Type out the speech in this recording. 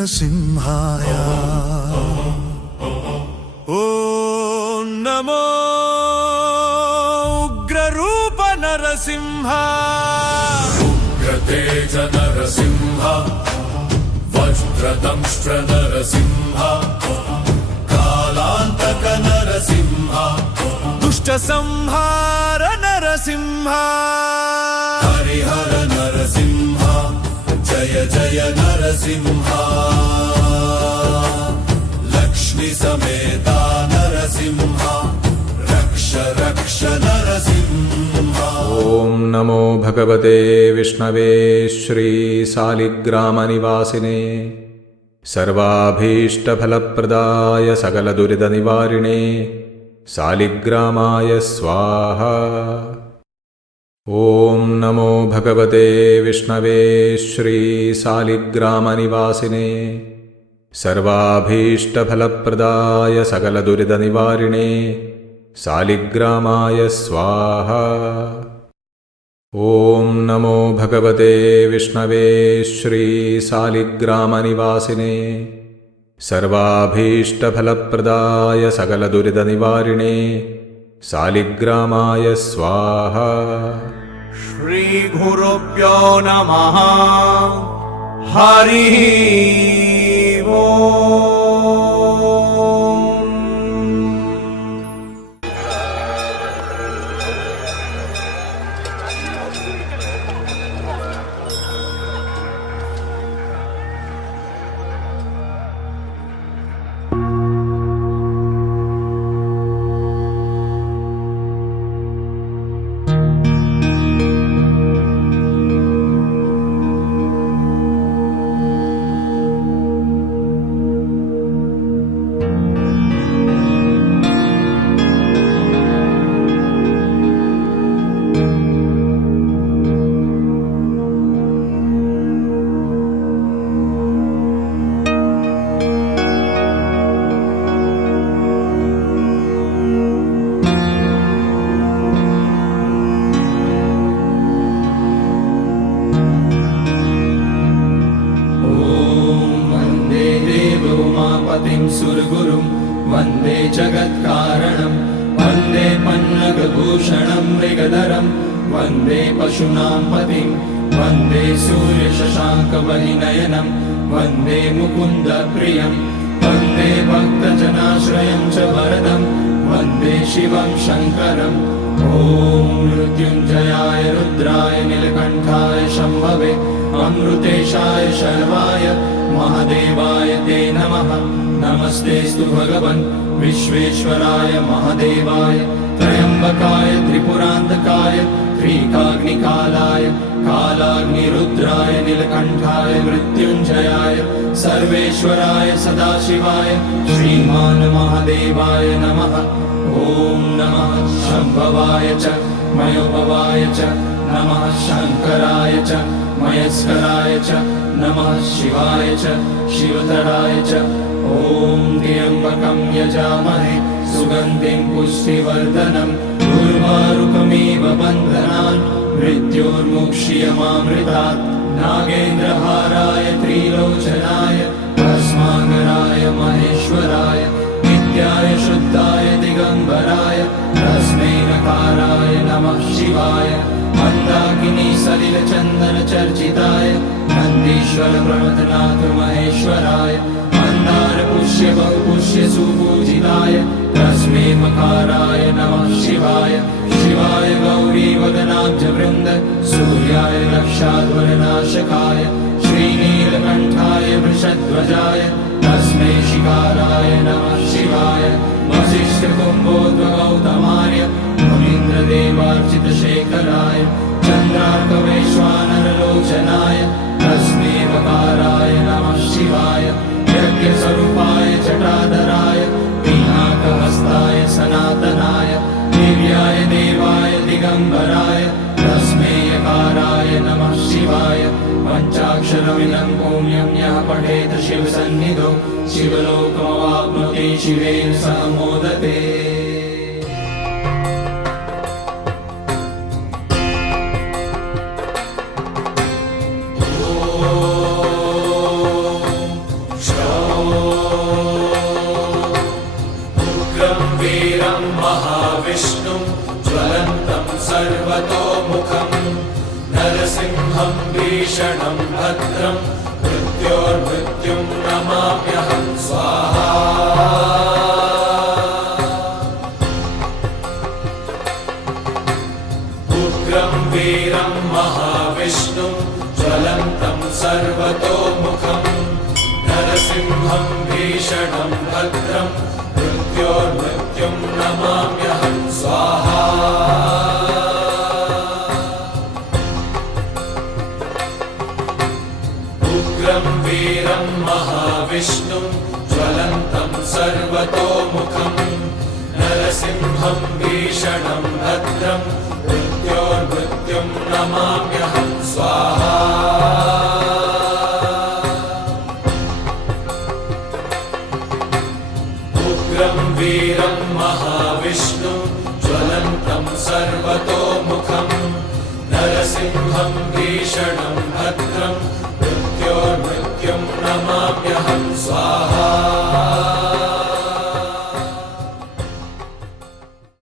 नरसिंहाय ॐ नमो उग्ररूप नरसिंह उग्रतेज नरसिंह वज्रदंष्ट्र नरसिंह कालान्तक नरसिंह दुष्ट संहार नरसिंह हरिहर नरसिंह जय जय नरसिंह लक्ष्मी समेता नरसिंह रक्ष रक्ष नरसिंह। ओम नमो भगवते विष्णवे श्री सालिग्रामनिवासिने सर्वाभीष्टफलप्रदाय सकलदुरितनिवारिणे सालिग्रामाय स्वाहा। ओम नमो भगवते विष्णवे श्री सालिग्रामनिवासिने सर्वाभीष्टफलप्रदाय सकलदुरितनिवारिणे सालिग्रामाय स्वाहा। ओम नमो भगवते विष्णवे श्री सालिग्रामनिवासिने सर्वाभीष्टफलप्रदाय सकलदुरितनिवारिणे सालिग्रामाय स्वाहा। श्री गुरुभ्यो नमः। हरि ओम। सुरगुरुं वन्दे जगत्कारणं वन्दे पन्नगभूषणं मृगधरं वन्दे पशूनां पतिं वन्दे सूर्यशशाङ्कवलिनयनं वन्दे मुकुन्दप्रियं वन्दे भक्तजनाश्रयं च वरदं वन्दे शिवं शङ्करम्। ॐ मृत्युञ्जयाय रुद्राय नीलकण्ठाय शम्भवे अमृतेशाय शर्वाय महादेवाय ते नमः। नमस्तेस्तु भगवन् विश्वेश्वराय महादेवाय त्र्यम्बकाय त्रिपुरान्तकाय त्रिकाग्निकालाय कालाग्निरुद्राय नीलकण्ठाय मृत्युञ्जयाय सर्वेश्वराय सदाशिवाय श्रीमान् महादेवाय नमः। ॐ नमः शम्भवाय च मयोभवाय च नमः शङ्कराय च मयस्कराय च नमः शिवाय च शिवतराय च। ॐ त्र्यम्बकं यजामहे सुगन्धिं पुष्टिवर्धनम् उर्वारुकमिव बन्धनान् मृत्योर्मुक्ष्यमामृतात्। नागेन्द्रहाराय त्रिलोचनाय भस्माङ्गराय महेश्वराय नित्याय शुद्धाय दिगम्बराय तस्मै नकाराय नमः शिवाय। मन्दाकिनी सलिलचन्दनचर्चिताय नन्दीश्वर प्रमथनाथ महेश्वराय मन्दारपुष्य बहुपुष्य सुपूजिताय तस्मै मकाराय नमः शिवाय। शिवाय गौरीवदनाब्जवृन्द सूर्याय रक्षाध्वरनाशकाय श्रीनीलकण्ठाय वृषध्वजाय तस्मै शिकाराय नमः शिवाय। वसिष्ठकुम्भोद्भवगौतमार्य मुनीन्द्रदेवार्चितशेखराय चन्द्रार्कवैश्वानरलोचनाय तस्मै वकाराय नमः शिवाय। यज्ञस्वरूपाय जटाधराय पिनाकहस्ताय सनातनाय दिव्याय देवाय दिगम्बराय तस्मै यकाराय नमः शिवाय। पञ्चाक्षरमिदं पुण्यं यः पठेत शिवसन्निधौ शिवलोकमवाप्नोति शिवेन सह मोदते। नरसिंहं भीषणं भद्रं मृत्योर्मृत्युं नमाम्यहं स्वाहा उग्रं वीरं महाविष्णुं ज्वलन्तं सर्वतोमुखं नरसिंहं भीषणं भद्रं मृत्योर्मृत्युं नमाम्यहं स्वाहा उग्रं वीरं महाविष्णुं ज्वलन्तं सर्वतोमुखं नरसिंहं भीषणं भद्रं मृत्योर्मृत्युं नमाम्यहं स्वाहा उग्रं वीरं महाविष्णुं ज्वलन्तं सर्वतोमुखं नरसिंहं भीषणं भद्रं मृत्योर्मृत्युं नमाम्यहं स्वाहा